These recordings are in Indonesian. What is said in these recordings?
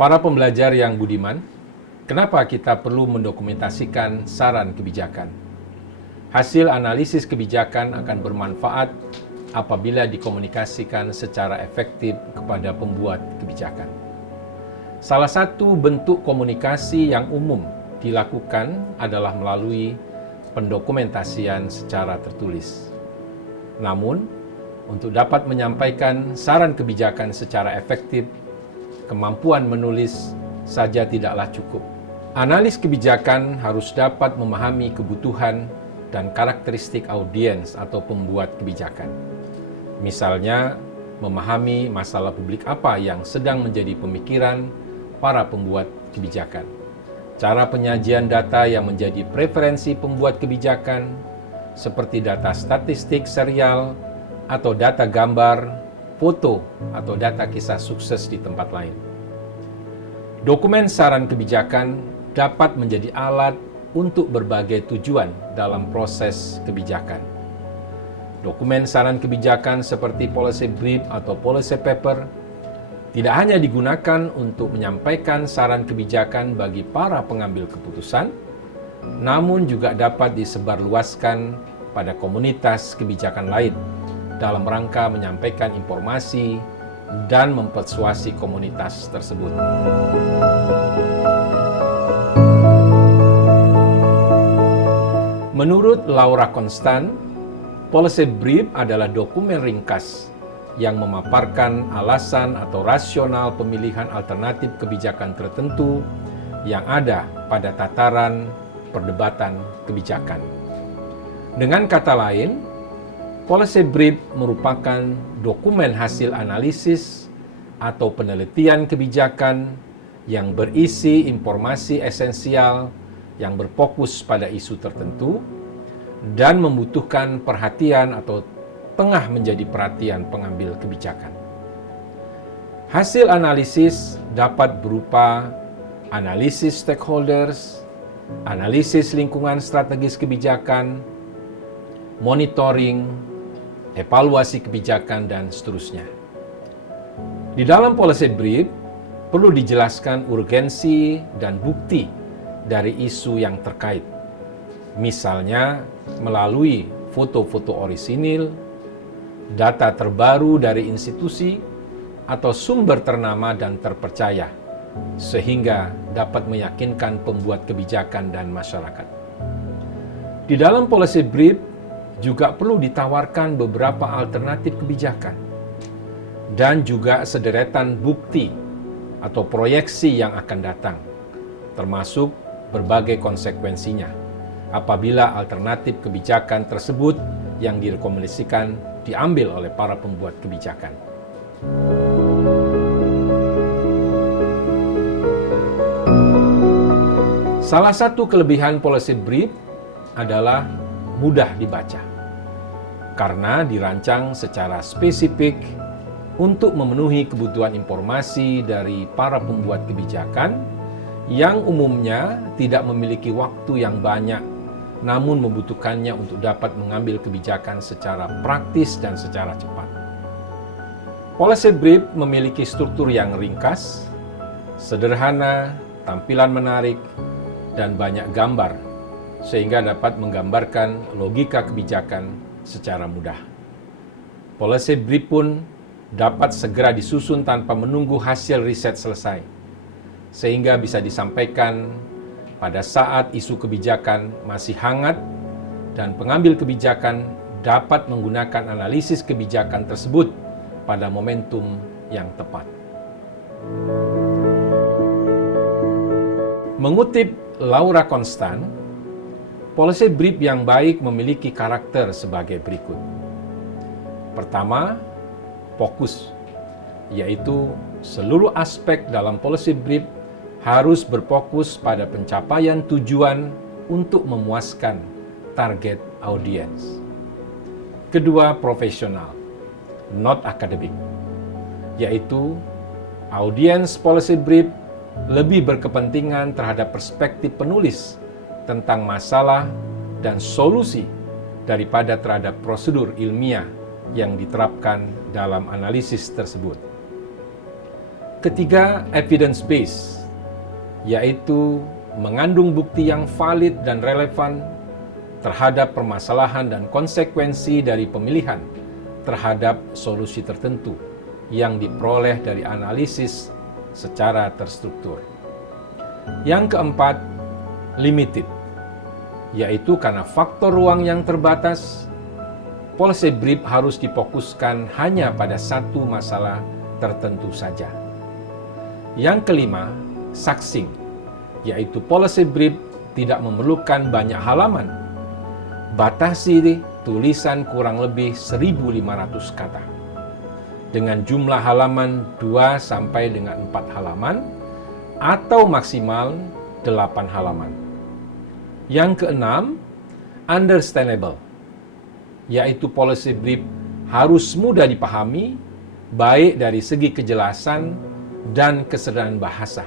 Para pembelajar yang budiman, kenapa kita perlu mendokumentasikan saran kebijakan? Hasil analisis kebijakan akan bermanfaat apabila dikomunikasikan secara efektif kepada pembuat kebijakan. Salah satu bentuk komunikasi yang umum dilakukan adalah melalui pendokumentasian secara tertulis. Namun, untuk dapat menyampaikan saran kebijakan secara efektif, kemampuan menulis saja tidaklah cukup. Analis kebijakan harus dapat memahami kebutuhan dan karakteristik audiens atau pembuat kebijakan. Misalnya, memahami masalah publik apa yang sedang menjadi pemikiran para pembuat kebijakan, cara penyajian data yang menjadi preferensi pembuat kebijakan, seperti data statistik serial atau data gambar, foto, atau data kisah sukses di tempat lain. Dokumen saran kebijakan dapat menjadi alat untuk berbagai tujuan dalam proses kebijakan. Dokumen saran kebijakan seperti policy brief atau policy paper tidak hanya digunakan untuk menyampaikan saran kebijakan bagi para pengambil keputusan, namun juga dapat disebarluaskan pada komunitas kebijakan lain dalam rangka menyampaikan informasi dan mempersuasi komunitas tersebut. Menurut Laura Constant, policy brief adalah dokumen ringkas yang memaparkan alasan atau rasional pemilihan alternatif kebijakan tertentu yang ada pada tataran perdebatan kebijakan. Dengan kata lain, policy brief merupakan dokumen hasil analisis atau penelitian kebijakan yang berisi informasi esensial yang berfokus pada isu tertentu dan membutuhkan perhatian atau tengah menjadi perhatian pengambil kebijakan. Hasil analisis dapat berupa analisis stakeholders, analisis lingkungan strategis kebijakan, monitoring, evaluasi kebijakan, dan seterusnya. Di dalam policy brief, perlu dijelaskan urgensi dan bukti dari isu yang terkait. Misalnya, melalui foto-foto orisinil, data terbaru dari institusi, atau sumber ternama dan terpercaya, sehingga dapat meyakinkan pembuat kebijakan dan masyarakat. Di dalam policy brief, juga perlu ditawarkan beberapa alternatif kebijakan dan juga sederetan bukti atau proyeksi yang akan datang, termasuk berbagai konsekuensinya apabila alternatif kebijakan tersebut yang direkomendasikan diambil oleh para pembuat kebijakan. Salah satu kelebihan policy brief adalah mudah dibaca karena dirancang secara spesifik untuk memenuhi kebutuhan informasi dari para pembuat kebijakan yang umumnya tidak memiliki waktu yang banyak, namun membutuhkannya untuk dapat mengambil kebijakan secara praktis dan secara cepat. Policy brief memiliki struktur yang ringkas, sederhana, tampilan menarik, dan banyak gambar, sehingga dapat menggambarkan logika kebijakan secara mudah. Policy brief pun dapat segera disusun tanpa menunggu hasil riset selesai, sehingga bisa disampaikan pada saat isu kebijakan masih hangat dan pengambil kebijakan dapat menggunakan analisis kebijakan tersebut pada momentum yang tepat. Mengutip Laura Constant, policy brief yang baik memiliki karakter sebagai berikut. Pertama, fokus, yaitu seluruh aspek dalam policy brief harus berfokus pada pencapaian tujuan untuk memuaskan target audiens. Kedua, profesional, not academic, yaitu audiens policy brief lebih berkepentingan terhadap perspektif penulis tentang masalah dan solusi daripada terhadap prosedur ilmiah yang diterapkan dalam analisis tersebut. Ketiga, evidence based, yaitu mengandung bukti yang valid dan relevan terhadap permasalahan dan konsekuensi dari pemilihan terhadap solusi tertentu yang diperoleh dari analisis secara terstruktur. Yang keempat, limited, yaitu karena faktor ruang yang terbatas, policy brief harus difokuskan hanya pada satu masalah tertentu saja. Yang kelima, succinct, yaitu policy brief tidak memerlukan banyak halaman. Batasi tulisan kurang lebih 1.500 kata. Dengan jumlah halaman 2 sampai dengan 4 halaman atau maksimal 8 halaman. Yang keenam, understandable, yaitu policy brief harus mudah dipahami baik dari segi kejelasan dan kesederhanaan bahasa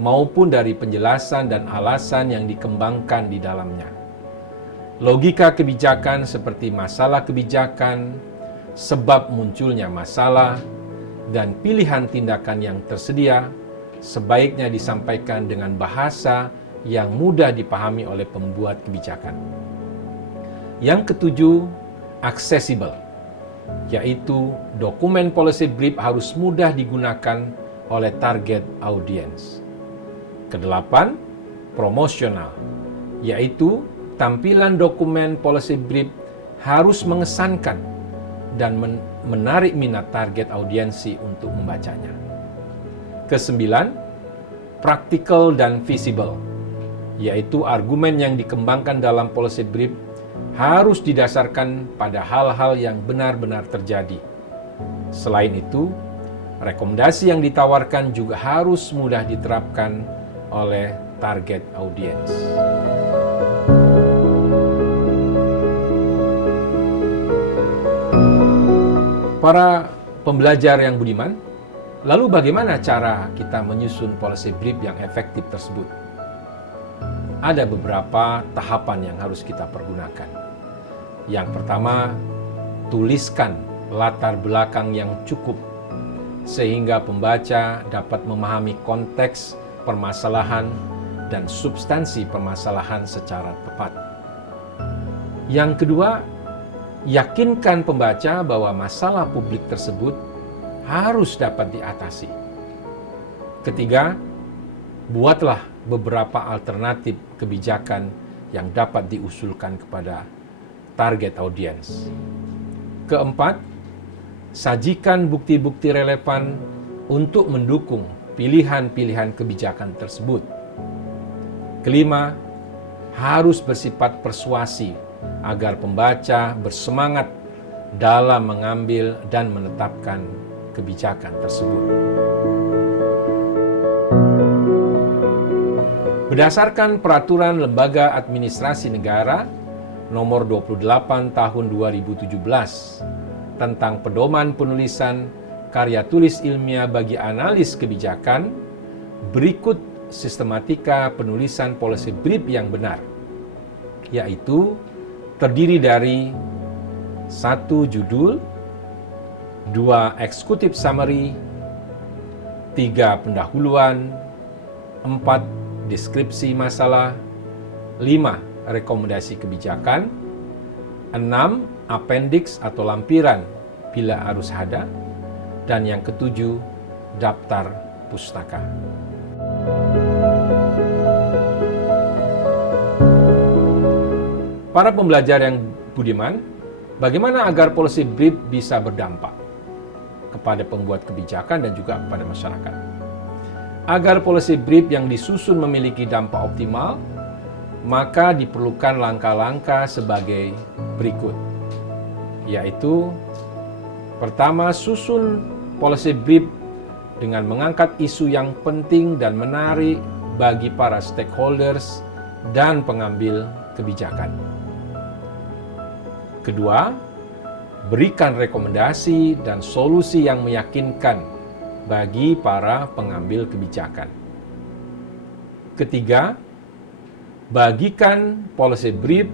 maupun dari penjelasan dan alasan yang dikembangkan di dalamnya. Logika kebijakan seperti masalah kebijakan, sebab munculnya masalah, dan pilihan tindakan yang tersedia sebaiknya disampaikan dengan bahasa yang mudah dipahami oleh pembuat kebijakan. Yang ketujuh, accessible, yaitu dokumen policy brief harus mudah digunakan oleh target audience. Kedelapan, promosional, yaitu tampilan dokumen policy brief harus mengesankan dan menarik minat target audiensi untuk membacanya. Kesembilan, practical dan visible, yaitu argumen yang dikembangkan dalam policy brief harus didasarkan pada hal-hal yang benar-benar terjadi. Selain itu, rekomendasi yang ditawarkan juga harus mudah diterapkan oleh target audience. Para pembelajar yang budiman, lalu bagaimana cara kita menyusun policy brief yang efektif tersebut? Ada beberapa tahapan yang harus kita pergunakan. Yang pertama, tuliskan latar belakang yang cukup sehingga pembaca dapat memahami konteks permasalahan dan substansi permasalahan secara tepat. Yang kedua, yakinkan pembaca bahwa masalah publik tersebut harus dapat diatasi. Ketiga, buatlah beberapa alternatif kebijakan yang dapat diusulkan kepada target audience. Keempat, sajikan bukti-bukti relevan untuk mendukung pilihan-pilihan kebijakan tersebut. Kelima, harus bersifat persuasi agar pembaca bersemangat dalam mengambil dan menetapkan kebijakan tersebut. Berdasarkan Peraturan Lembaga Administrasi Negara Nomor 28 Tahun 2017 tentang Pedoman Penulisan Karya Tulis Ilmiah bagi Analis Kebijakan, berikut sistematika penulisan policy brief yang benar, yaitu terdiri dari 1 judul, 2 executive summary, 3 pendahuluan, 4 deskripsi masalah, 5 rekomendasi kebijakan, 6 appendix atau lampiran bila harus ada, dan yang ketujuh daftar pustaka. Para pembelajar yang budiman, bagaimana agar policy brief bisa berdampak kepada pembuat kebijakan dan juga kepada masyarakat? Agar policy brief yang disusun memiliki dampak optimal, maka diperlukan langkah-langkah sebagai berikut, yaitu pertama, susun policy brief dengan mengangkat isu yang penting dan menarik bagi para stakeholders dan pengambil kebijakan. Kedua, berikan rekomendasi dan solusi yang meyakinkan bagi para pengambil kebijakan. Ketiga, bagikan policy brief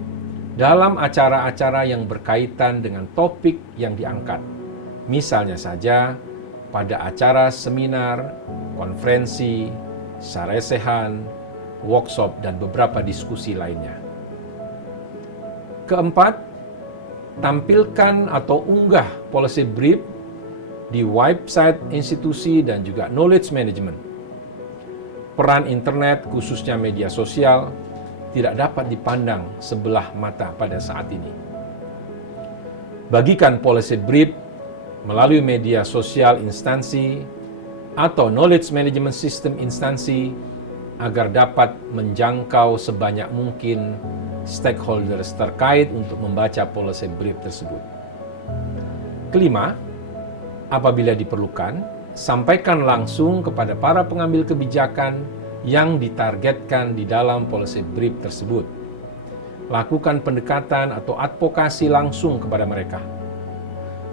dalam acara-acara yang berkaitan dengan topik yang diangkat. Misalnya saja, pada acara seminar, konferensi, saresehan, workshop, dan beberapa diskusi lainnya. Keempat, tampilkan atau unggah policy brief di website institusi dan juga knowledge management. Peran internet, khususnya media sosial, tidak dapat dipandang sebelah mata pada saat ini. Bagikan policy brief melalui media sosial instansi atau knowledge management system instansi agar dapat menjangkau sebanyak mungkin stakeholders terkait untuk membaca policy brief tersebut. Kelima, apabila diperlukan, sampaikan langsung kepada para pengambil kebijakan yang ditargetkan di dalam policy brief tersebut. Lakukan pendekatan atau advokasi langsung kepada mereka.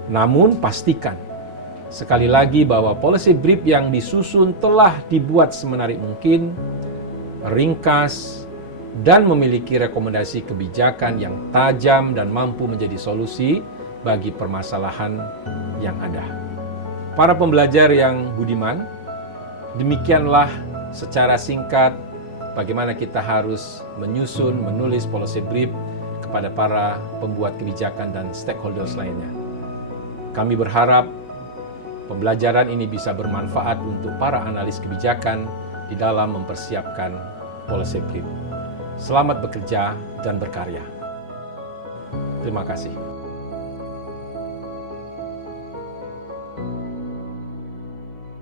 Namun pastikan, sekali lagi, bahwa policy brief yang disusun telah dibuat semenarik mungkin, ringkas, dan memiliki rekomendasi kebijakan yang tajam dan mampu menjadi solusi bagi permasalahan yang ada. Para pembelajar yang budiman, demikianlah secara singkat bagaimana kita harus menulis policy brief kepada para pembuat kebijakan dan stakeholders lainnya. Kami berharap pembelajaran ini bisa bermanfaat untuk para analis kebijakan di dalam mempersiapkan policy brief. Selamat bekerja dan berkarya. Terima kasih.